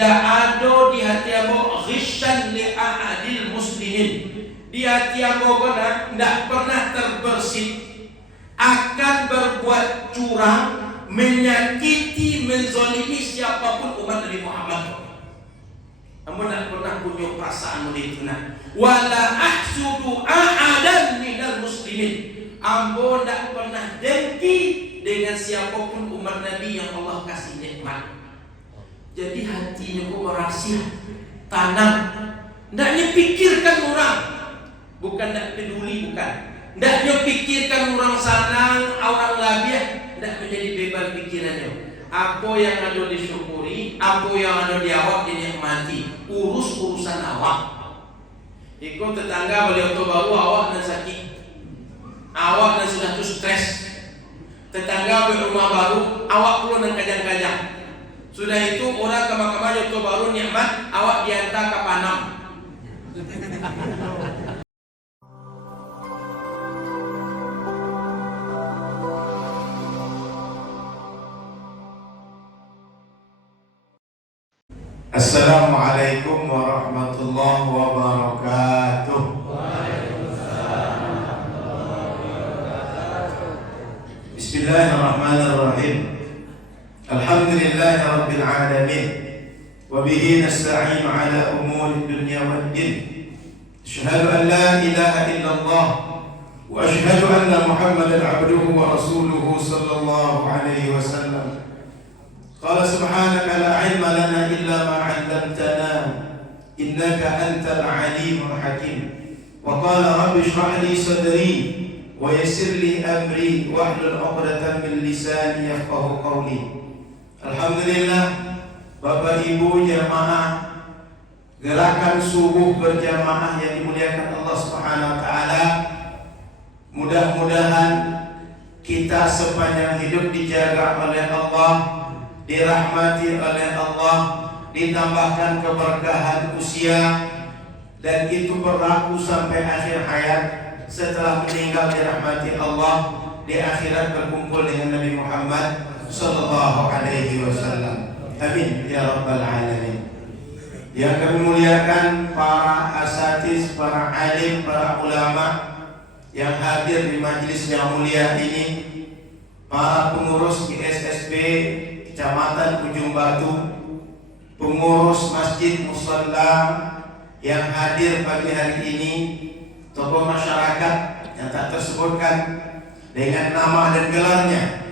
tidak ada di hati ambo ghisyan li ahadil muslimin. Di hati ambo tidak pernah terbersit akan berbuat curang, menyakiti, menzalimi siapapun umat Nabi Muhammad. Ambo tidak pernah punya perasaan itu. Wala ahsudu ahadan minal muslimin. Ambo tidak pernah dengki dengan siapapun umat Nabi yang Allah kasih nikmat. Jadi hatinya kok merasa tanam, tidaknya pikirkan orang, bukan tidak peduli, bukan tidaknya pikirkan orang sana, orang labiah, tidak menjadi beban pikirannya. Apa yang ada disyukuri, apa yang ada di awak dinikmati, urus urusan awak. Ikut tetangga beliau tu baru awak dan sakit, awak dan sudah tu stres. Tetangga berumah baru, awak perlu dan kajang-kajang. Sudah itu orang kamar-kamar itu baru nikmat, awak diantar ke Panam. Assalamualaikum warahmatullahi wabarakatuh. Bismillahirrahmanirrahim. Alhamdulillahi rabbil alamin. Wa bihi nasta'in ala umuri dunya waddin. Asyhadu an la ilaha illallah wa asyhadu anna Muhammadan abduhu wa rasuluhu sallallahu alaihi wasallam. Qala subhanaka la ilma lana illa ma 'allamtana innaka antal alimul hakim. Wa qala rabbi shrah li sadri wa yassir li amri wahlul 'uqdatam min lisani yafqahu qawli. Alhamdulillah, Bapak Ibu jamaah gerakan subuh berjamaah yang dimuliakan Allah Subhanahu wa taala. Mudah-mudahan kita sepanjang hidup dijaga oleh Allah, dirahmati oleh Allah, ditambahkan keberkahan usia, dan itu berlaku sampai akhir hayat. Setelah meninggal dirahmati Allah, di akhirat berkumpul dengan Nabi Muhammad sallallahu alaihi wasallam. Amin ya rabbal alamin. Yang kami muliakan para asatiz, para alim, para ulama yang hadir di majelis yang mulia ini, para pengurus ISSB Kecamatan Ujung Batu, pengurus Masjid Musalla yang hadir pagi hari ini, tokoh masyarakat yang tak tersebutkan dengan nama dan gelarnya.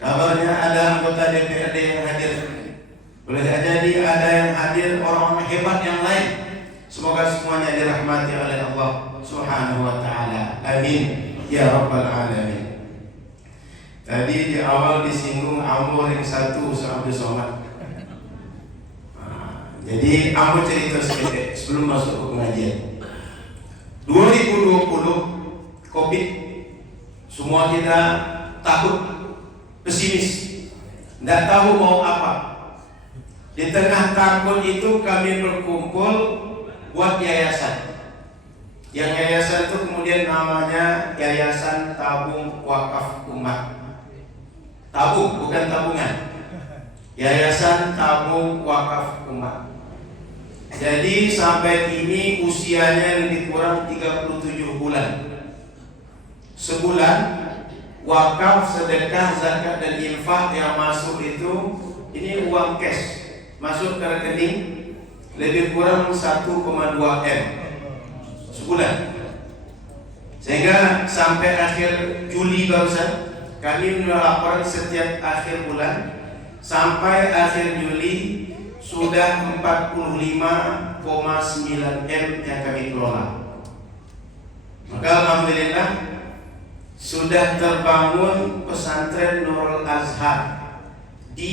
Kabarnya ada anggota DPRD yang hadir, boleh jadi ada yang hadir orang-orang hebat yang lain. Semoga semuanya dirahmati oleh Allah Subhanahu wa taala. Amin ya rabbal alamin. Tadi di awal disinggung Ambo ring 1 Abdul Somad. Jadi Ambo cerita sedikit sebelum masuk ke pengajian. 2020 Covid, semua kita takut, pesimis, tidak tahu mau apa. Di tengah takut itu kami berkumpul buat yayasan. Yang yayasan itu kemudian namanya Yayasan Tabung Wakaf Umat. Tabung, bukan tabungan. Yayasan Tabung Wakaf Umat. Jadi sampai kini usianya lebih kurang 37 bulan. Sebulan wakaf, sedekah, zakat dan infak yang masuk itu, ini uang cash masuk ke rekening lebih kurang 1,2 M sebulan. Sehingga sampai akhir Juli barusan kami melaporkan setiap akhir bulan sampai akhir Juli sudah 45,9 M yang kami kelola. Maka alhamdulillah sudah terbangun pesantren Nurul Azhar di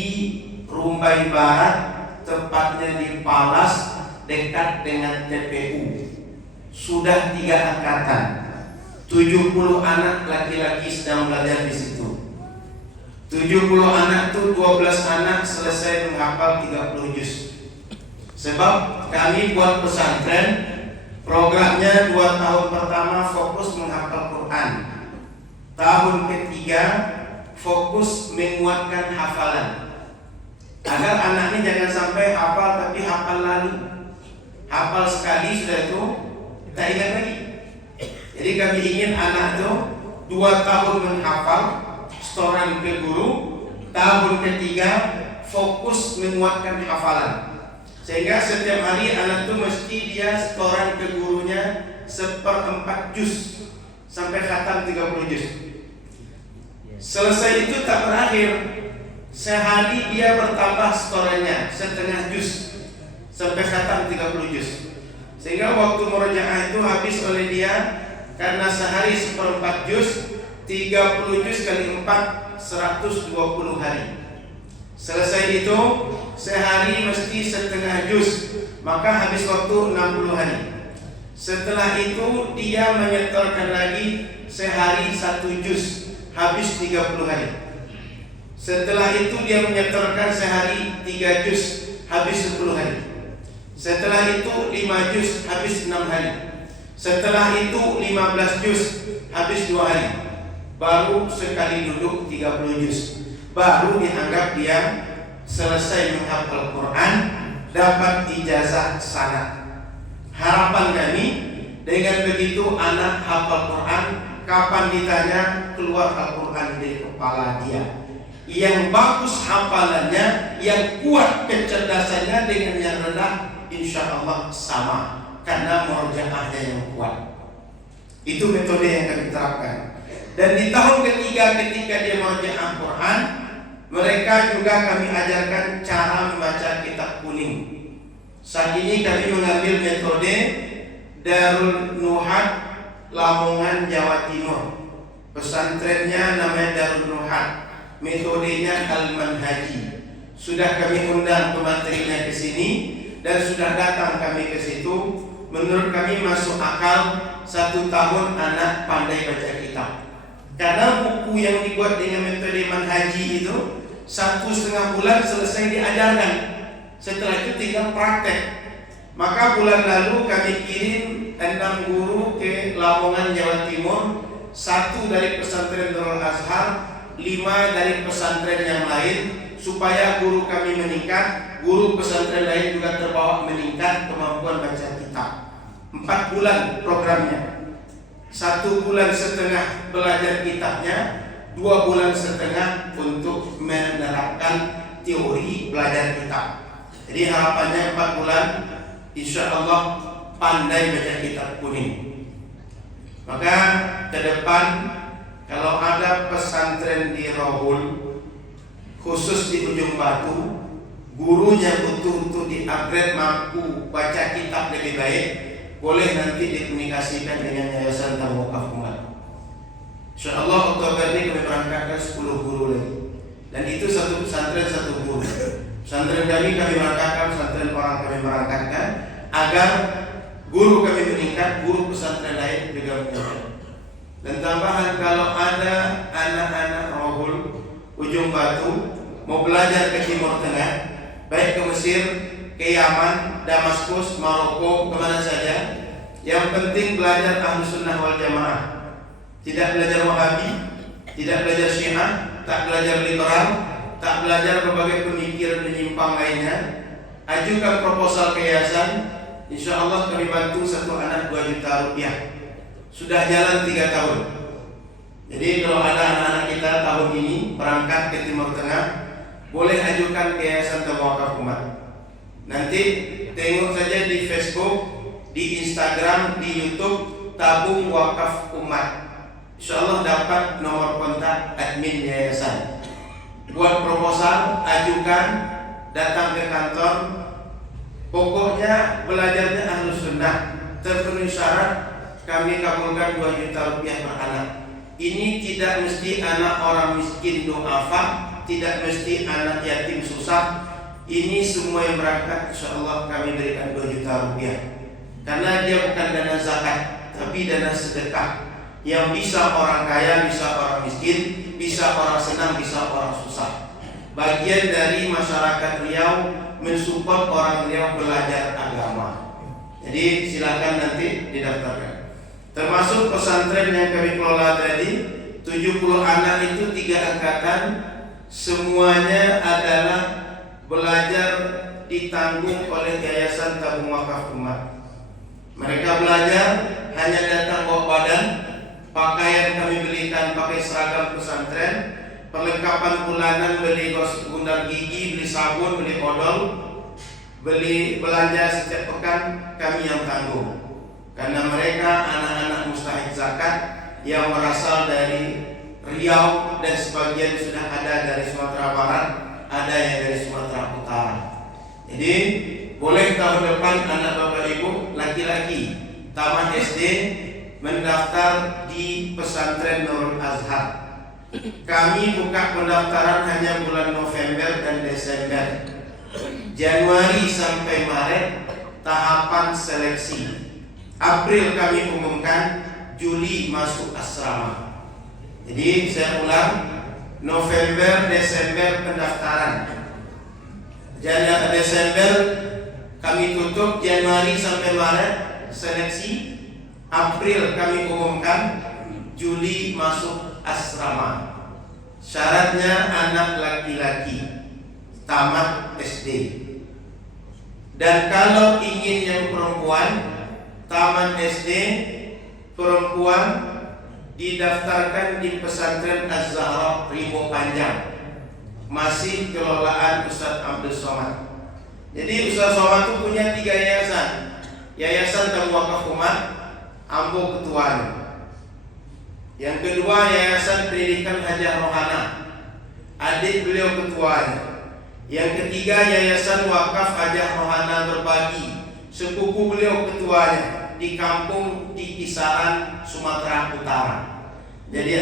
Rumbai Barat, tepatnya di Palas dekat dengan TPU. Sudah 3 angkatan, 70 anak laki-laki sedang belajar di situ. 70 anak itu 12 anak selesai menghafal 30 juz. Sebab kami buat pesantren, programnya 2 tahun pertama fokus menghafal Quran. Tahun ketiga fokus menguatkan hafalan. agar anaknya jangan sampai hafal tapi hafal lalu, hafal sekali sudah itu tak ingat lagi. Jadi kami ingin anak itu 2 tahun menghafal, setoran ke guru, tahun ketiga fokus menguatkan hafalan, sehingga setiap hari anak itu mesti dia setoran ke gurunya 1/4 juz sampai khatam 30 juz. Selesai itu tak berakhir, sehari dia bertambah setorannya 1/2 juz sampai khatam 30 juz, sehingga waktu murojaah itu habis oleh dia karena sehari 1/4 juz, 30 juz kali 4 120 hari. Selesai itu sehari mesti 1/2 juz, maka habis waktu 60 hari. Setelah itu dia menyetorkan lagi sehari 1 juz, habis 30 hari. Setelah itu dia menyetorkan sehari 3 juz, habis 10 hari. Setelah itu 5 juz, habis 6 hari. Setelah itu 15 juz, habis 2 hari. Baru sekali duduk 30 juz, baru dianggap dia selesai menghafal Quran, dapat ijazah sanad. Harapan kami dengan begitu anak hafal Quran, kapan ditanya keluar Al-Quran dari kepala dia. Yang bagus hafalannya, yang kuat kecerdasannya dengan yang rendah, insya Allah sama, karena murojaahnya yang kuat. Itu metode yang kami terapkan. Dan di tahun ketiga ketika dia murojaah Quran, mereka juga kami ajarkan cara membaca kitab kuning. Saat ini kami mengambil metode Darul Nuhat Lamongan, Jawa Timur. Pesantrennya namanya Darul Nuhat, metodenya Al-Manhaji. Sudah kami undang pemantrinya ke sini dan sudah datang kami ke situ. Menurut kami masuk akal 1 tahun anak pandai baca kitab. Karena buku yang dibuat dengan metode Manhaji itu 1,5 bulan selesai diajarkan. Setelah itu tinggal praktek. Maka bulan lalu kami kirim 6 guru ke Lamongan, Jawa Timur, 1 dari pesantren Darul Azhar, 5 dari pesantren yang lain, supaya guru kami meningkat, guru pesantren lain juga terbawa meningkat kemampuan baca kitab. 4 bulan programnya. 1,5 bulan belajar kitabnya, 2,5 bulan untuk menerapkan teori belajar kitab. Jadi harapannya 4 bulan insya Allah pandai baca kitab kuning. Maka ke depan kalau ada pesantren di Rohul, khusus di Ujung Batu, gurunya butuh untuk di-upgrade, mampu baca kitab lebih baik, boleh nanti dikomunikasikan dengan Yayasan Tawakaf Umat. Insya Allah Oktober ini kami berangkatkan 10 guru lagi. Dan itu 1 pesantren 1 guru. Pesantren kami berangkatkan, pesantren orang kami berangkatkan, agar guru kami meningkat, guru pesantren lain juga meningkat. Dan tambahan, kalau ada anak-anak Rohul, Ujung Batu mau belajar ke Timur Tengah, baik ke Mesir, ke Yaman, Damaskus, Maroko, kemana saja, yang penting belajar Ahlus Sunnah wal Jamaah. Tidak belajar Wahabi, tidak belajar Syiah, tak belajar liberal, tak belajar berbagai pemikiran menyimpang lainnya. Ajukan proposal ke yayasan, insya Allah kami bantu 1 anak 2 juta rupiah. Sudah jalan 3 tahun. Jadi kalau ada anak-anak kita tahun ini berangkat ke Timur Tengah, boleh ajukan ke Yayasan Tawakaf Umat. Nanti tengok saja di Facebook, di Instagram, di YouTube Tabung Wakaf Umat. Insya Allah dapat nomor kontak admin yayasan. Buat proposal, ajukan, datang ke kantor. Pokoknya belajarnya Ahlus Sunnah, terpenuhi syarat, kami kabulkan 2 juta rupiah per anak. Ini tidak mesti anak orang miskin du'afa, tidak mesti anak yatim susah. Ini semua yang berangkat insya Allah kami berikan 2 juta rupiah. Karena dia bukan dana zakat, tapi dana sedekah. Yang bisa orang kaya, bisa orang miskin, bisa orang senang, bisa orang susah. Bagian dari masyarakat Riau mensupport orang Riau belajar agama. Jadi silakan nanti didaftarkan. Termasuk pesantren yang kami kelola tadi, 70 anak itu 3 angkatan, semuanya adalah belajar ditanggung oleh Yayasan Tabung Wakaf Umat. Mereka belajar hanya datang bawa badan, pakaian kami belikan pakai seragam pesantren, perlengkapan bulanan beli gundar gigi, beli sabun, beli odol, beli belanja setiap pekan kami yang tanggung. Karena mereka anak-anak mustahik zakat yang berasal dari Riau dan sebagian sudah ada dari Sumatera Barat, ada yang dari Sumatera Utara. Jadi boleh tahun depan anak bapak ibu laki-laki tamat SD mendaftar di pesantren Nurul Azhar. Kami buka pendaftaran hanya bulan November dan Desember. Januari sampai Maret tahapan seleksi. April kami umumkan, Juli masuk asrama. Jadi saya ulang, November, Desember pendaftaran. Januari, Desember kami tutup, Januari sampai Maret seleksi, April kami umumkan, Juli masuk asrama. Syaratnya anak laki-laki tamat SD. Dan kalau ingin yang perempuan tamat SD perempuan didaftarkan di pesantren Az-Zahra Ribo Panjang, masih kelolaan Ustaz Abdul Somad. Jadi Ustaz Somad itu punya 3 yayasan. Yayasan Tabung Wakaf Umat, Ambo ketuanya. Yang kedua Yayasan Pendidikan Hajah Rohana, adik beliau ketuanya. Yang ketiga Yayasan Wakaf Hajah Rohana Berbagi, sepupu beliau ketuanya, di kampung di kisaran Sumatera Utara. Jadi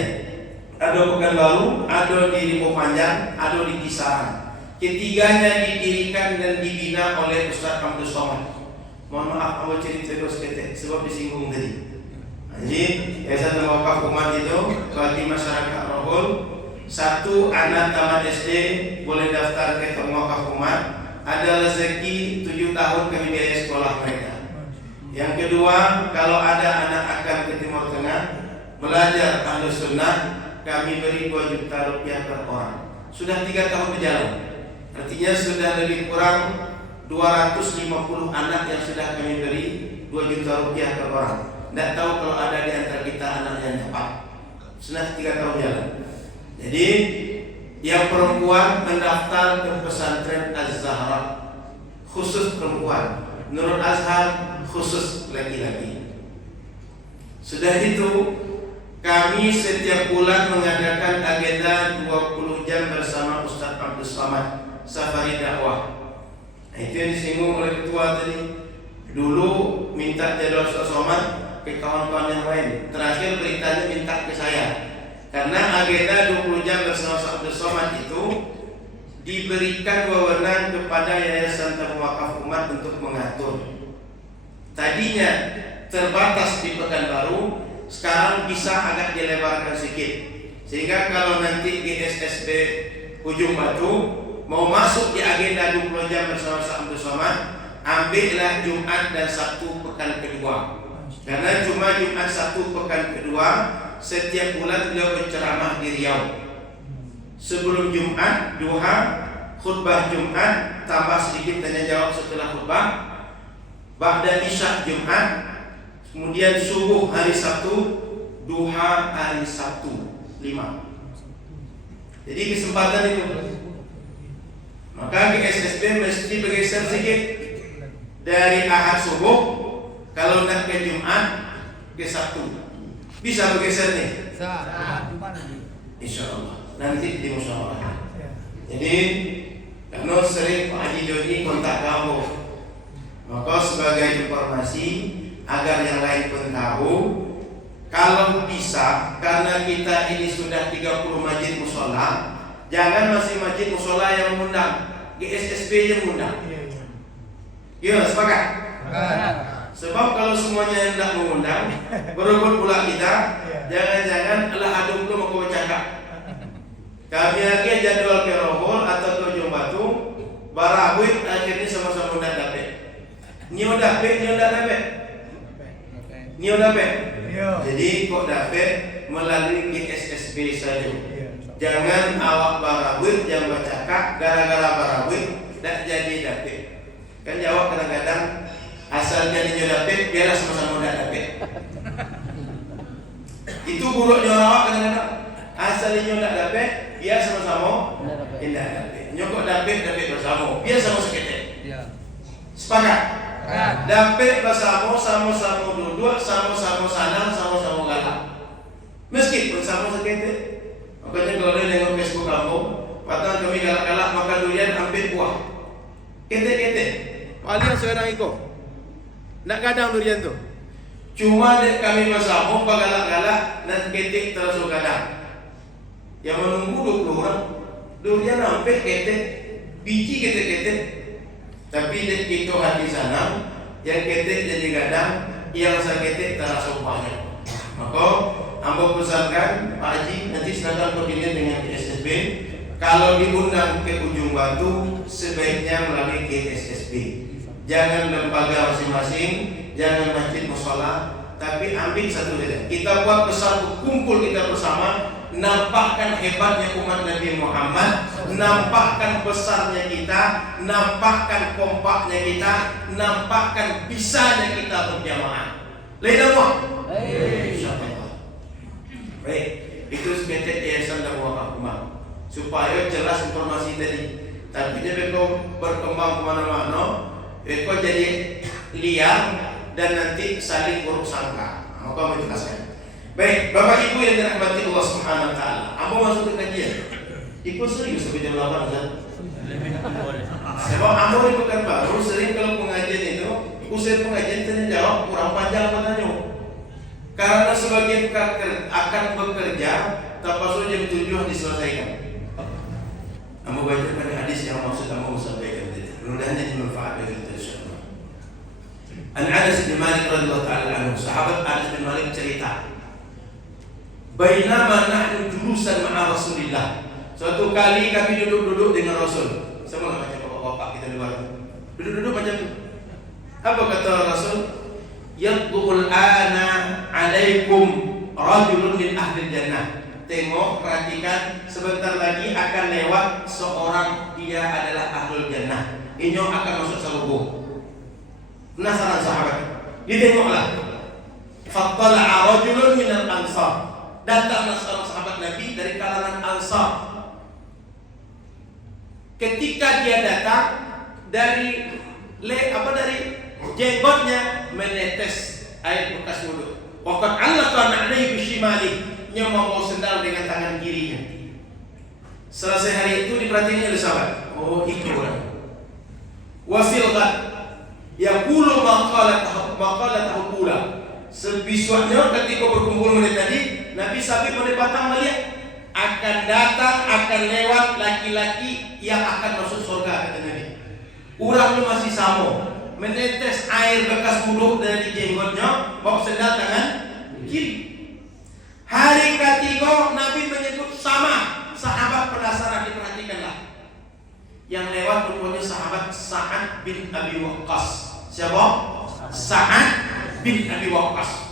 ada Pekanbaru, ada di Ribo Panjang, ada di kisaran. Ketiganya didirikan dan dibina oleh Ustaz Abdul Somad. Mohon maaf kalau cerita terus ketek sebab disinggung tadi. Jadi Yayasan Wakaf Umat itu bagi masyarakat Rohul, 1 anak tamat SD boleh daftar ke Wakaf Umat. Ada rezeki 7 tahun kami biaya sekolah mereka. Yang kedua, kalau ada anak akan ke Timur Tengah belajar Ahlus Sunnah, kami beri 2 juta rupiah per orang. Sudah 3 tahun berjalan. Artinya sudah lebih kurang 250 anak yang sudah kami beri 2 juta rupiah per orang. Tidak tahu kalau ada di antara kita anak yang dapat. Sudah 3 tahun jalan. Jadi yang perempuan mendaftar ke pesantren Az-Zahra, khusus perempuan. Nurul Azhar khusus laki-laki. Sudah itu kami setiap bulan mengadakan agenda 20 jam bersama Ustaz Abdul Somad, safari dakwah. Itu yang disinggung oleh ketua tadi. Dulu minta jadwal Ustaz Somad ke kawan-kawan yang lain. Terakhir beritanya minta ke saya. Karena agenda 20 jam bersama Ustaz Abdul Somad itu diberikan wewenang kepada Yayasan Tabung Wakaf Umat untuk mengatur. Tadinya terbatas di Pekanbaru, sekarang bisa agak dilebarkan sedikit. Sehingga kalau nanti GSSB Ujung Batu mau masuk di agenda 20 jam bersama Ustaz Abdul Somad, ambillah Jumat dan Sabtu pekan kedua. Karena cuma Jumat Sabtu pekan kedua setiap bulan beliau berceramah di Riau. Sebelum Jumat duha, khutbah Jumat tambah sedikit tanya jawab setelah khutbah. Ba'da Isya Jumat, kemudian subuh hari Sabtu, duha hari Sabtu 5. Jadi kesempatan itu. Maka GSSB mesti bergeser sedikit dari Ahad subuh, kalau nak ke Jumat ke Sabtu. Bisa bergeser nih? Insya Allah nanti di musyawarah. Jadi karena sering Pak Haji Joni kontak kamu, maka sebagai informasi agar yang lain pun tahu, kalau bisa, karena kita ini sudah 30 masjid musola, jangan masih masjid musola yang mengundang, GSSB yang mengundang. Gimana, sepakat? Sebab kalau semuanya yang tidak mengundang, berebut pula kita, jangan-jangan adalah adung lu mau bercakap. Kami lagi jadwal ke Rohol atau ke Ujung Batu, barabuit akhirnya sama-sama udah dapet. Nyo dapet. Jadi kok dapet melalui GSSB saja. Jangan awak barabuit yang bercakap gara-gara barabuit tak jadi dapet. Kan jawab kadang-kadang asal jadinya dapet, biarlah sama-sama tak dapet. Itu buruknya orang kadang-kadang asalnya tak dapet, biar sama-sama tidak dapet. Nyokok dapet bersama, biar sama seketek. Sepakat? Dapet bersama, sama-sama duduk, sama-sama sanang, sama-sama galak. Meskipun sama seketek. Makanya kalau dia tengok Facebook kamu, patah kami galak-galak makan durian ambil buah. Ketek-ketek. Paling sekarang ikut. Nak kadang durian tu. Cuma dek kami bersama galak-galak dan ketek terus kadang. Yang menunggu 20 orang. Durian ambil ketek, biji ketek-ketek. Tapi dek itu hati sana, yang ketek jadi gadang, yang saketek terasa banyak. Maka ambo pesankan Pak Haji nanti silakan koordinir dengan KSSB. Kalau diundang ke Ujung Batu sebaiknya melalui KSSB. Jangan lembaga masing-masing, jangan masjid mushola, tapi ambil satu saja. Kita buat bersatu, kumpul kita bersama, nampakkan hebatnya umat Nabi Muhammad, nampakkan besarnya kita, nampakkan kompaknya kita, nampakkan bisanya kita berjamaah. Lain apa? Baik, itu seketek yayasan dakwah Pak supaya jelas informasi tadi. Tapi dia berkembang kemana-mana, kok jadi liar dan nanti saling buruk sangka. Maka menjelaskan. Baik, Bapak Ibu yang dirahmati Allah Subhanahu Wa Taala, apa masuk ke kajian? Ikut serius sampai jam 8 Ustaz. Sebab amor itu kan baru sering kalau pengajian itu, usai pengajian tanya jawab kurang panjang katanya. Karena sebagian akan bekerja tanpa jam 7 diselesaikan. Kamu baca pada hadis yang maksud kamu sampaikan tadi. Mudah-mudahan jadi manfaat bagi kita insyaallah. An Anas bin Malik radhiyallahu taala anhu, sahabat Anas bin Malik cerita. Bainama nahnu julusan ma'a Rasulillah. Suatu kali kami duduk-duduk dengan Rasul. Sama macam bapak-bapak kita di luar. Duduk-duduk macam itu. Apa kata Rasul? Yaqul ana alaikum rajulun min ahli jannah. Tengok, perhatikan, sebentar lagi akan lewat seorang, dia adalah ahlul jannah. Ini akan masuk surga. Penasaran sahabat? Ditengoklah. Fattala'a rajulun minal ansar. Datanglah seorang sahabat Nabi dari kalangan Ansar. Ketika dia datang dari jenggotnya menetes air bekas wudhu. Waqad 'allaqa na'layhi bisyimali, yang membawa sendal dengan tangan kirinya. Selesai hari itu diperhatikan oleh sahabat. Oh, itu orang. Wafil ghad yaqulu maqalatahu ula. Sebiswanya ketika berkumpul menit tadi, Nabi sampai pada batang melihat akan datang, akan lewat laki-laki yang akan masuk surga, kata Nabi. Orangnya masih sama, menetes air bekas wudhu dari jenggotnya, bawa sendal tangan kiri. Hari ketiga Nabi menyebut sama, sahabat penasaran, diperhatikanlah. Yang lewat rupanya sahabat Sa'ad bin Abi Waqqas. Siapa? Sa'ad bin Abi Waqqas.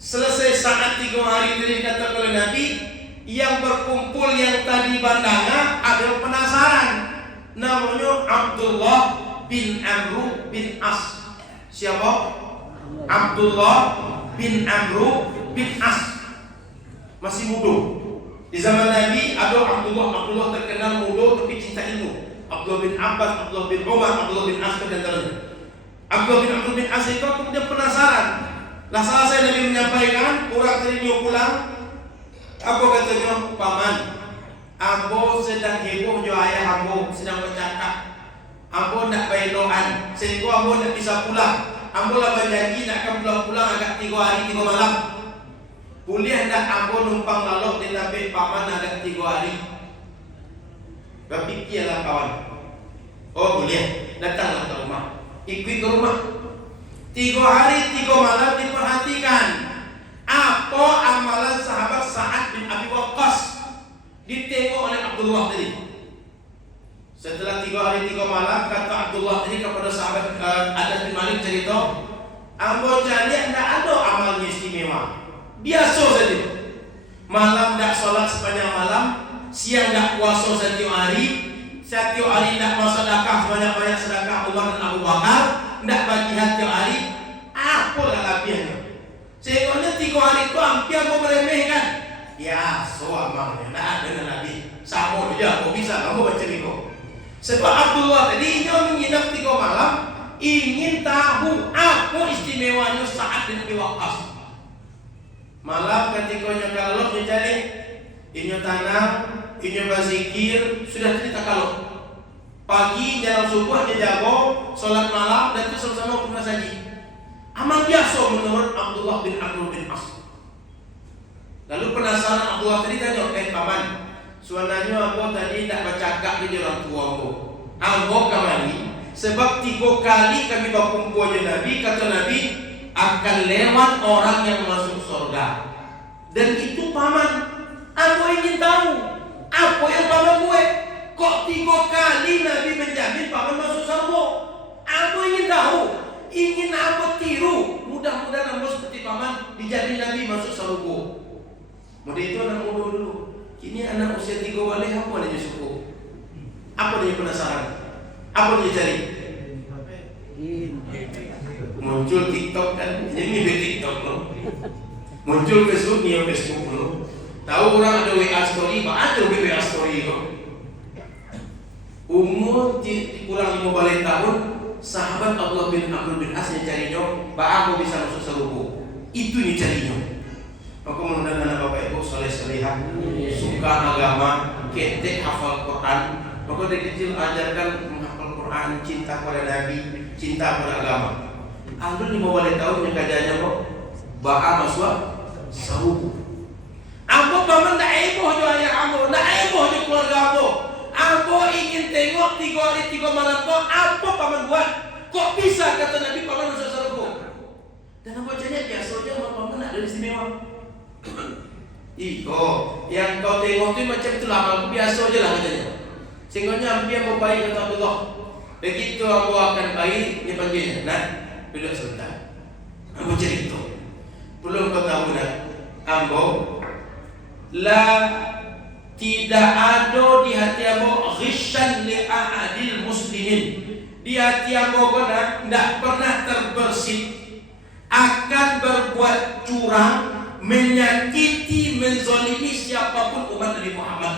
Selesai Sa'ad 3 hari tadi kata oleh Nabi, yang berkumpul yang tadi bandanga ada yang penasaran. Namanya Abdullah bin Amru bin As. Siapa? Abdullah bin Amru bin As. Masih muda. Di zaman Nabi ada Abdullah terkenal muda tapi cinta ilmu. Abdullah bin Abbas, Abdullah bin Umar, Abdullah bin As dan lain-lain. Abdullah bin Amr bin As itu kemudian penasaran. Lah selesai Nabi menyampaikan, orang tadi pulang. Apa katanya? Paman, ambo sedang heboh jo ayah ambo sedang bercakap. Ambo nak bailoan, sehingga ambo nak bisa pulang. Ambo lah berjanji nak akan pulang agak 3 hari 3 malam. Boleh hendak ambo numpang lalok di tampik paman ada 3 hari. Berfikirlah kawan. Oh boleh, datanglah ke rumah. Ikut ke rumah. 3 hari 3 malam diperhatikan. Apa amalan sahabat Sa'ad bin Abi Waqqas ditengok oleh Abdullah tadi. Setelah 3 hari 3 malam kata Abdullah tadi kepada sahabat Anas bin Malik cerita, ambo cari tidak ada amalnya istimewa. Biasa saja. Malam tak solat sepanjang malam, siang tak puasa 1 hari, setiap hari nak mau sedekah banyak-banyak sedekah Umar dan Abu Bakar, nak bagi hati hari, apa lah lebihnya? Sehingga 3 hari itu hampir mau meremehkan. Ya, so amangnya nak ada Nabi. Sama dia, kau bisa kamu baca itu. Sebab Abdullah tadi dia menginap 3 malam, ingin tahu apa istimewanya Sa'ad bin Abi Waqqas. Malam ketika kalau dia cari, ini tanam, ini berzikir, sudah cerita kalau. Pagi jalan subuh dia jago, solat malam dan itu sama-sama pernah saji. Amal biasa menurut Abdullah bin Amr bin As. Lalu penasaran Abdullah tadi tanya, paman, suananya aku tadi tak bercakap dengan orang tua aku. Aku kemari sebab 3 kali kami berkumpul dengan Nabi, kata Nabi akan lewat orang yang masuk surga. Dan itu paman, aku ingin tahu apa yang paman buat. Kok 3 kali Nabi menjamin paman masuk surga? Aku ingin tahu, ingin aku tiru. Mudah-mudahan aku seperti paman dijamin Nabi masuk surga. Mudah itu anak muda dulu. Kini anak usia 3 wali apa dia suka? Apa dia penasaran? Apa dia cari? Muncul TikTok kan? Ini dia TikTok loh. Muncul Facebook, dia Facebook loh. Tahu orang ada WA story, ada WA story loh. Umur kurang 5 balik tahun, sahabat Abdullah bin Amr bin As yang carinya, aku bisa masuk surga. Itu yang carinya. Maka mudah-mudahan anak bapak ibu soleh-solehah, suka agama, ketek hafal Quran. Maka dari kecil ajarkan menghafal Quran, cinta pada Nabi, cinta pada agama. Alun 5 balik tahun yang kajiannya kok, masuk surga. Aku paman tak eboh jo ayah kamu, tak eboh jo keluarga aku. Aku ingin tengok 3 hari 3 malam kok, apa paman buat? Kok bisa kata Nabi paman masuk surga? Dan aku cakap biasa aja paman ada istimewa. Yang kau tengok tu macam itulah amalku biasa aja lah katanya. Sehingga hampir mau baik kata Abdullah. Begitu aku akan baik, dia panggil, nak, duduk sebentar. Aku cerita. Belum kau tahu nak, ambo tidak ada di hati ambo ghisyan li ahadil muslimin. Di hati ambo nak tidak pernah terbersit akan berbuat curang, menyakiti, menzalimi siapapun umat Nabi Muhammad.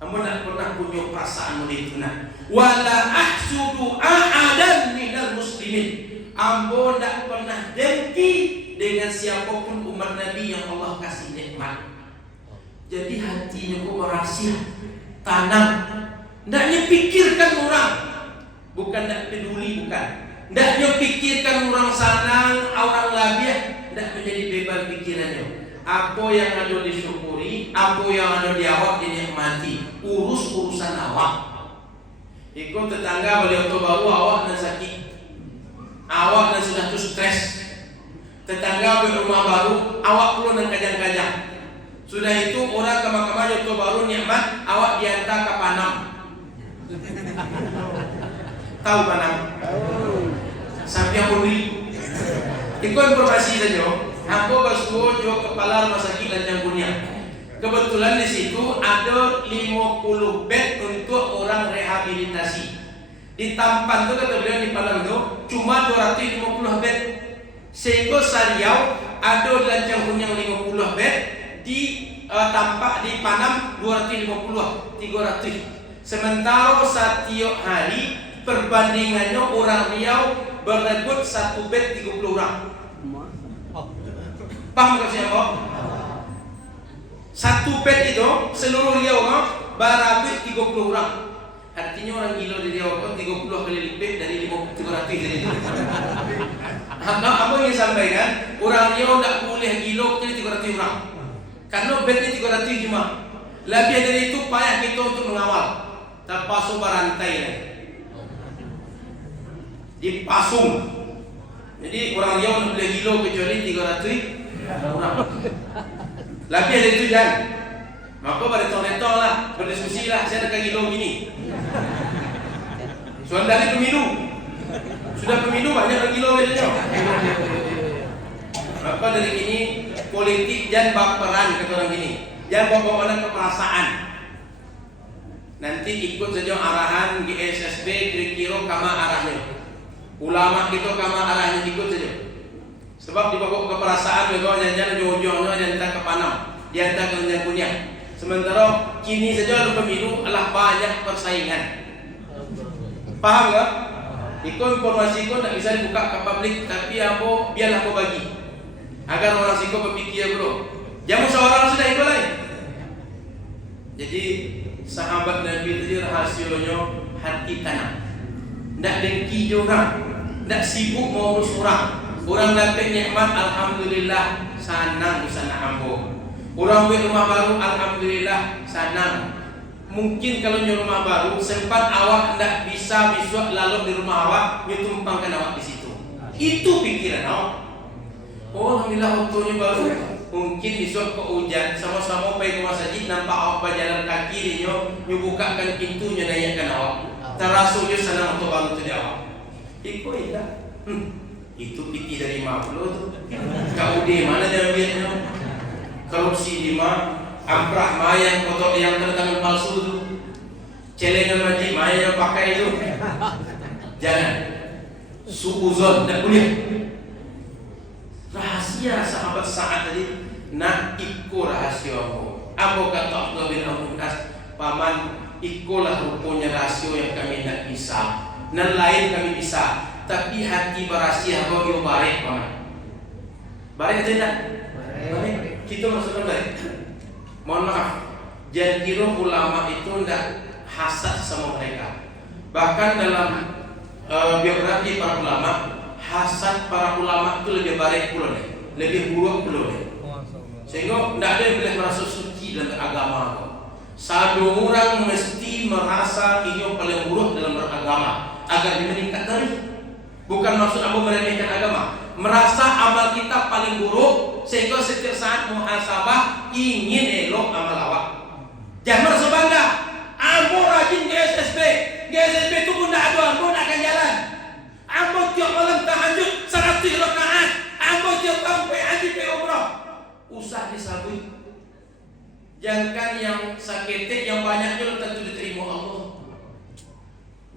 Ambo tak pernah punya perasaan itu nak. Wala ahsudu ahadan minal muslimin. Ambo tak pernah dengki dengan siapapun umat Nabi yang Allah kasih nikmat. Jadi hatinya kok berhasil tanam. Ndaknya pikirkan orang, bukan nak peduli, bukan. Ndaknya pikirkan orang sanang, orang labiah. Tidak menjadi beban pikirannya. Apa yang ada disyukuri, apa yang ada di awak dinikmati. Urus urusan awak. Ikut tetangga beli auto baru, awak dan sakit. Awak dan sudah tu stres. Tetangga beli rumah baru, awak perlu dan kajang-kajang. Sudah itu orang kamar-kamar auto baru nikmat, awak diantar ke Panam. Tahu Panam? Sampai aku beli. Ikut informasi saja. Aku bersuruh juga kepala rumah sakit Lanjang Kurnia. Kebetulan di situ ada 50 bed untuk orang rehabilitasi. Di Tampan tu kata beliau di Padang tu cuma 250 bed. Sehingga Sariau ada Lanjang Kurnia 50 bed, di Tampak di Panam 250, 300. Sementara setiap hari perbandingannya orang Riau berebut 1 bed 30 orang. Paham tak siapa? 1 bed itu seluruh Riau berebut 30 orang. Artinya orang gila di Riau 30 kali lipat dari 300 jadi. Apa yang sampaikan? Orang Riau tak boleh gila kali 300 orang. Karena bednya 300 cuma. Lebih dari itu payah kita untuk mengawal. Terpasung berantai lah. Dipasung. Jadi orang Riau tak boleh gila kecuali 300 orang. Lebih dari itu jangan. Maka bertong-tong lah, berdiskusi lah. Saya nak gila gini. Soal dari pemilu. Sudah pemilu banyak orang gila bedanya. Maka dari ini politik jangan baperan kata orang gini. Jangan bawa-bawa ke perasaan. Nanti ikut saja arahan GSSB kira-kira kama arahnya. Ulama kita kama arahnya ikut saja. Sebab dibawa ke perasaan bahwa jangan jauh-jauhnya jangan ke Panam, jangan ke Nyakunya. Sementara kini saja pemilu adalah banyak persaingan. Paham tak? Ikut informasi itu tak bisa dibuka ke publik, tapi apa biarlah aku bagi agar orang siko berpikir dulu. Jangan seorang sudah ikut lain. Jadi sahabat Nabi itu rahasianya hati tanam. Tidak dengki orang, tidak sibuk mau urus orang. Orang dapat nikmat, alhamdulillah, senang sana ambo. Orang buat rumah baru, alhamdulillah, senang. Mungkin kalau nyu rumah baru sempat awak tidak bisa besok lalu di rumah awak, nyu tumpangkan awak di situ. Itu pikiran awak. Oh, alhamdulillah waktunya baru. Mungkin besok ke hujan, sama-sama pergi ke masjid, nampak awak berjalan kaki, nyu bukakan pintunya naikkan awak. Terasunya senang untuk bangun tu awak. Ikut tidak. Itu pikir dari Mablo tu. Kau di mana dia ambilnya? Korupsi di mana? Amprah maya kotor yang tertangan palsu tu. Celengan majik maya yang pakai itu. Jangan. Suuzon tak boleh. Rahasia sahabat saat tadi nak ikut rahasia aku. Apa kata Abdullah bin Amr paman ikulah rupanya rasio yang kami tidak bisa. Nan lain kami bisa. Tapi hati berasia kau yo barek paman. Barek atau tidak? Barek. Kita masukkan barek. Mohon maaf. Jangan kira ulama itu tidak hasad sama mereka. Bahkan dalam biografi para ulama, hasad para ulama itu lebih barek pula nih, lebih buruk pula nih. Sehingga tidak ada yang boleh merasa suci dalam agama. Satu orang mesti merasa ini yang paling buruk dalam beragama agar meningkat tarikh. Bukan maksud aku meremehkan agama, merasa amal kita paling buruk sehingga setiap saat muhasabah ingin elok amal awak. Jangan merasa bangga. Ambo rajin GSSB itu pun tidak ada, ambo tidak akan jalan. Ambo tiap malam tahajud 100 rakaat. Ambo tiap tahun haji umrah. Usah disabui. Jangan yang sakit yang banyaknya tentu diterima Allah.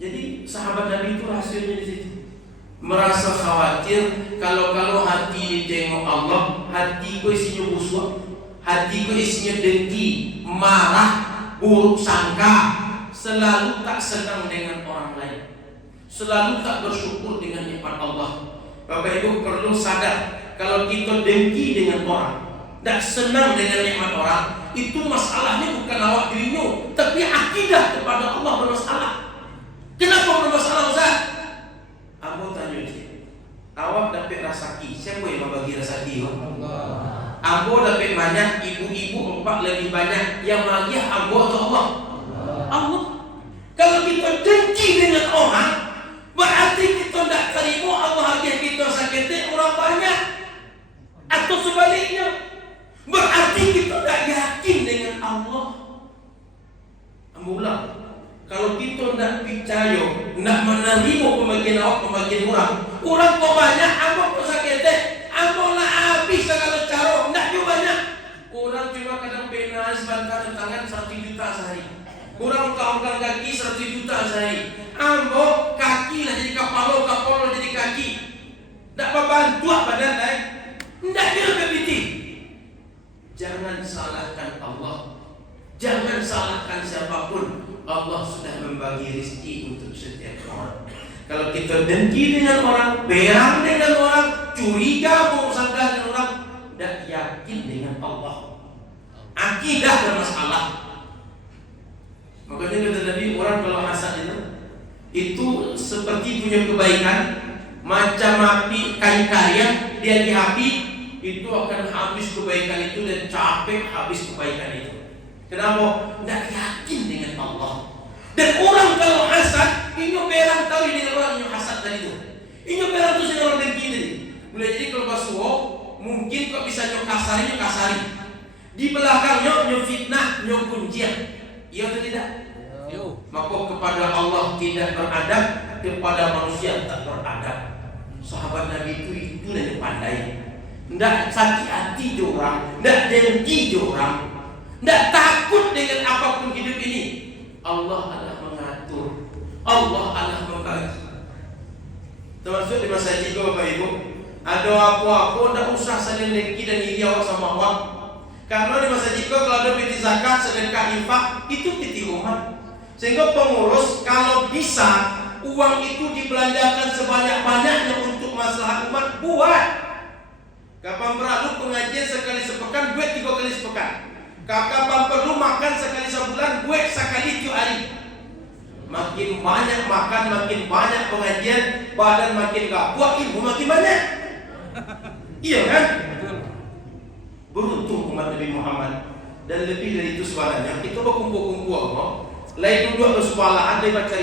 Jadi sahabat Nabi itu rahasianya di situ. Merasa khawatir kalau hati ditengok Allah, hati ku isinya busuk, hati ku isinya dengki, marah, buruk sangka, selalu tak senang dengan orang lain, selalu tak bersyukur dengan nikmat Allah. Bapak Ibu perlu sadar kalau kita dengki dengan orang, tak senang dengan nikmat orang, itu masalahnya bukan awak dirimu, tapi akidah kepada Allah bermasalah. Kenapa bermasalah Ustaz? Ambo tanya je, awak dapat rasaki, siapa yang membagi rasaki? Allah. Ambo dapat banyak, ibu-ibu empat lebih banyak, yang bahagia ambo atau Allah? Allah. Kalau kita dengki dengan orang, berarti kita tidak terima Allah hadiah kita sakitnya orang banyak, atau sebaliknya, berarti kita tidak yakin dengan Allah. Ambo ulang. Kalau kita tidak percaya, tidak menerima pembagian awak, pembagian orang kok banyak, ambo kok sakitnya, ambo lah habis segala cara, tidak juga banyak. Orang cuma kadang pena sebentar tangan 1 juta sehari. Orang kawan kaki 100 juta sehari. Ambo kaki lah jadi kapalo jadi kaki. Tak membantu badan lain. Tidak dia begitu. Jangan salahkan Allah. Jangan salahkan siapapun. Allah sudah membagi rezeki untuk setiap orang. Kalau kita dengki dengan orang, berang dengan orang, curiga mau sangka dengan orang, tidak yakin dengan Allah. Akidah bermasalah. Makanya kata Nabi, orang kalau hasad itu seperti punya kebaikan, macam api kayu karya, dia di api itu akan habis kebaikan itu dan capek habis kebaikan itu. Kenapa? Tidak yakin dengan Allah. Dan orang kalau hasad, ini berang tahu dengan orang yang hasad tadi itu. Ini berang tu dengan orang dengki tadi. Boleh jadi kalau basuh, mungkin kok bisa kasari. Di belakangnya fitnah, kuncian. Iya atau tidak? Maka kepada Allah tidak beradab, kepada manusia tak beradab. Sahabat Nabi itu yang pandai. Tidak sakit hati orang, tidak dengki orang, tidak takut dengan apapun hidup ini. Allah adalah mengatur, Allah adalah membagi. Termasuk di masa juga Bapak Ibu, ada apa-apa tidak usah saling dengki dan iri awak sama awak. Karena di masa jika kalau ada piti zakat, sedekah, infak, itu piti umat. Sehingga pengurus kalau bisa uang itu dibelanjakan sebanyak-banyaknya untuk masalah umat, buat. Kapan perlu pengajian sekali sepekan, duit 3 kali sepekan. Kapan perlu makan sekali sebulan, duit sekali 7 hari. Makin banyak makan, makin banyak pengajian, badan makin gak kuat, ilmu makin banyak. Iya kan? Beruntung umat Nabi Muhammad. Dan lebih dari itu suaranya, itu berkumpul-kumpul Allah. Lain duduk bersualaan, dia baca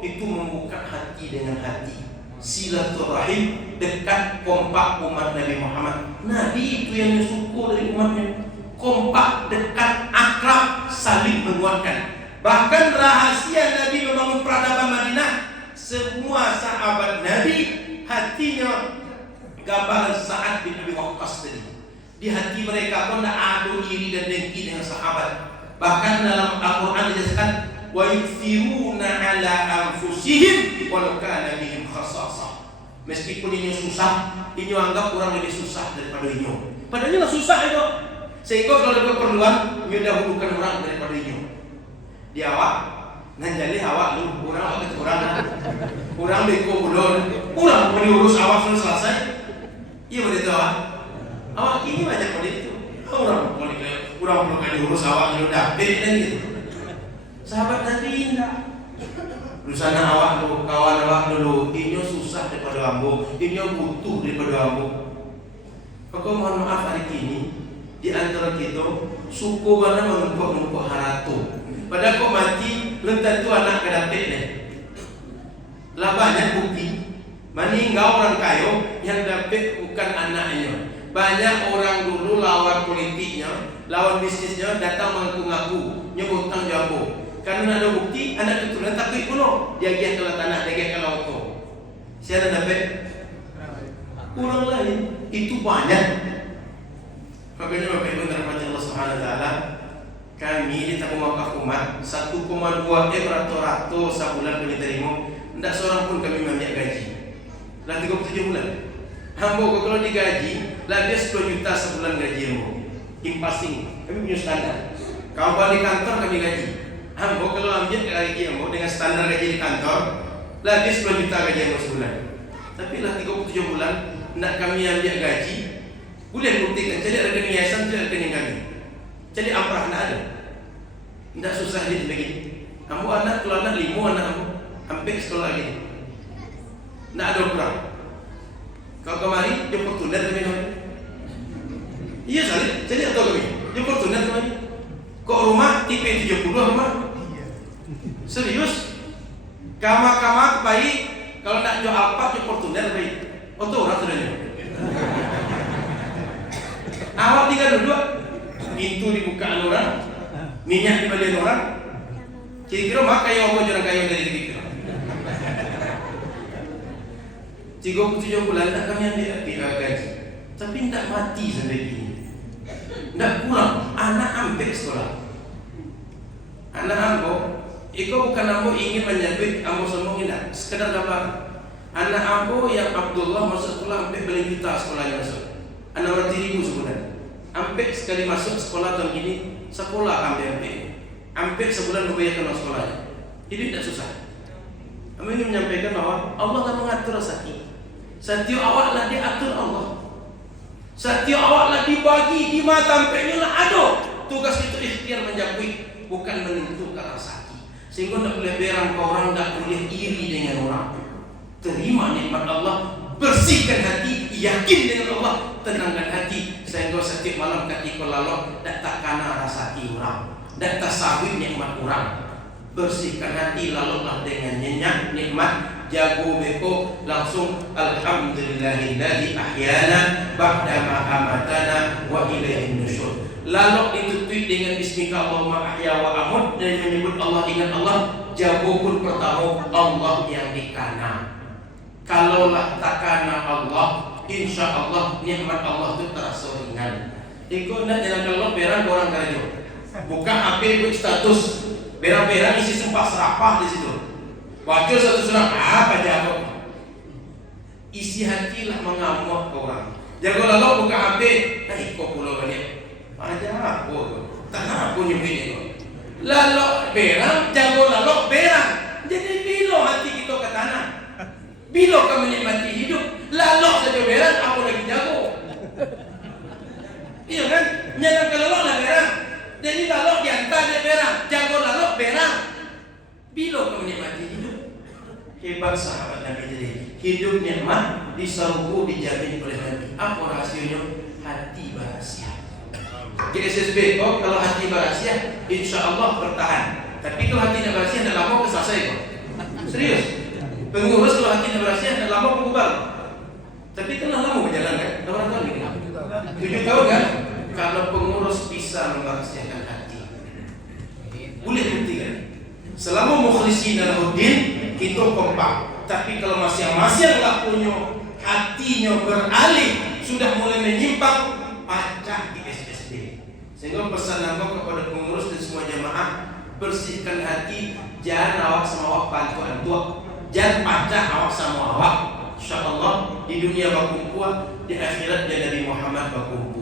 itu membuka hati dengan hati. Silaturahim, dekat, kompak umat Nabi Muhammad. Nabi itu yang syukur dari umatnya. Kompak, dekat, akrab, saling menguatkan. Bahkan rahasia Nabi membangun peradaban Madinah, semua sahabat Nabi hatinya gambaran Sa'ad bin Abi Waqqas tadi. Di hati mereka pun tidak ada iri dan dengki dengan sahabat. Bahkan dalam Al-Quran dijelaskan, wa yufiruna ala anfusihim walau kana bihim khasasah. Meskipun ini susah, ini anggap orang lebih susah daripada ini. Padahal ini susah itu. Sehingga kalau ada keperluan, mendahulukan orang daripada ini. Di awak, nanjali awak lu, orang awak kekurangan. Orang beko ulun, orang mau diurus awak sudah selesai. Iya begitu awak. Awak ini banyak begitu. Orang perlu kali urus awak lu dapet dan gitu. Sahabat Nabi enggak. Rusana awak dulu, kawan awak dulu, ini susah daripada ambo, ini butuh daripada ambo. Maka mohon maaf hari ini di antara kita suku mana menumpuk harato. Padahal kau mati, belum tentu anak kedapet deh. Lah banyak bukti. Meninggal orang kaya yang dapat bukan anaknya. Banyak orang dulu lawan politiknya, lawan bisnisnya datang mengaku-ngaku, nyebut tang jawab. Karena ada bukti anak keturunan tapi kuno dia giat kalau tanah, dia giat kalau auto. Siapa dapat? Kurang lain itu banyak. Makanya Bapak Ibu dirahmati Allah Subhanahu Wa Taala, kami di tabung wakaf umat 1,2 rato sebulan kami terima. Tidak seorang pun kami mengambil gaji. Dah 37 bulan. Hambo kalau digaji, lah dia 10 juta sebulan gaji hambo. Impasing, kami punya standar. Kalau balik kantor kami gaji. Hambo kalau ambil gaji hambo dengan standar gaji di kantor, lah dia 10 juta gaji hambo sebulan. Tapi lah 37 bulan, nak kami ambil gaji, boleh buktikan. Jadi rekening yayasan, jadi rekening kami. Jadi amprah nak ada. Tidak susah dia begini. Hambo anak, kalau anak 5 anak hambo, hampir sekolah lagi. Tidak ada kurang. Kalau kemarin dia Fortuner kami namanya. Iya sekali, jadi atau kami dia Fortuner kami. Kok rumah tipe 70 rumah? Serius? Kamar baik. Kalau nak jual apa dia Fortuner baik. Oto orang sudahnya. Awak tinggal duduk, pintu dibuka orang, minyak dibeli orang. Kira-kira mak kayu apa jarang kayu dari kira. 37 bulan tak kami ambil gaji, tapi tidak mati sampai ini, tidak kurang. Anak ambil sekolah, anak ambo, iko bukan ambo ingin menyabit ambo semua tidak, sekedar dapat. Anak ambo yang Abdullah masuk sekolah ambil beli juta sekolahnya masuk, 600.000 sebulan. Ambil sekali masuk sekolah tahun ini, sekolah ambil sebulan membayarkan sekolahnya, jadi tidak susah. Kami ingin menyampaikan bahwa Allah akan mengatur rezeki. Setiap awaklah diatur Allah. Setiap awaklah dibagi di mata tampaknya lah ada. Tugas itu ikhtiar menjauhi, bukan menentukan rezeki. Sehingga tidak boleh berang ke orang, tidak boleh iri dengan orang. Terima nikmat Allah, bersihkan hati, yakin dengan Allah, tenangkan hati. Sehingga setiap malam ketika lalu tidak takana rezeki orang, tidak tasawif nikmat orang. Bersihkan hati lalulah dengan nyenyak nikmat. Jago beko langsung alhamdulillahilladzi ahyana ba'da ma amatana wa ilaihin nusyur. Lalu ditutup dengan bismika Allahumma ahya wa amut, dan menyebut Allah, ingat Allah. Jago pun pertama Allah yang dikana. Kalaulah takana Allah, insya Allah nikmat Allah itu terasa ringan. Ikut nak jalan kalau berang orang kerja. Bukan HP status Berang-berang isi sumpah serapah di situ. Baca satu surah, apa jago? Isi hati lah mengamuk ke orang. Jago lalu buka HP, kok pulau banyak. Aja apa? Tanah punya ini. Lalu berang, jago lalu berang. Jadi bilo hati kita ke tanah. Bilo kau menikmati hidup. Lalu saja berang, aku lagi jago. Iya kan? Nyata kalau lah berang. Jadi lalu diantar dia berang, jago lalu berang. Bilo kau menikmati hidup. Hebat sahabat Nabi jadi. Hidup nikmat diserbu dijamin oleh Nabi. Apa rahasianya? Hati berasia. Di SSB, kalau hati berasia, insya Allah bertahan. Tapi kalau hati tidak berasia, tidak lama selesai kok. Serius. Pengurus kalau hati tidak berasia, tidak lama berubah. Tapi kan lama berjalan kan? Berapa tahun ini? 7 tahun kan? Kalau pengurus bisa merahasiakan hati, boleh buktikan. Selama mukhlisin Lahuddin, kita kompak. Tapi kalau masing-masing lakunya hatinya beralih, sudah mulai menyimpang, pacak di SSD. Sehingga pesan aku kepada pengurus dan semua jamaah, bersihkan hati, jangan awak sama awak bantu-bantu, jangan pacak awak sama awak. InsyaAllah di dunia baku kuat, di akhirat dia Nabi Muhammad baku kuat.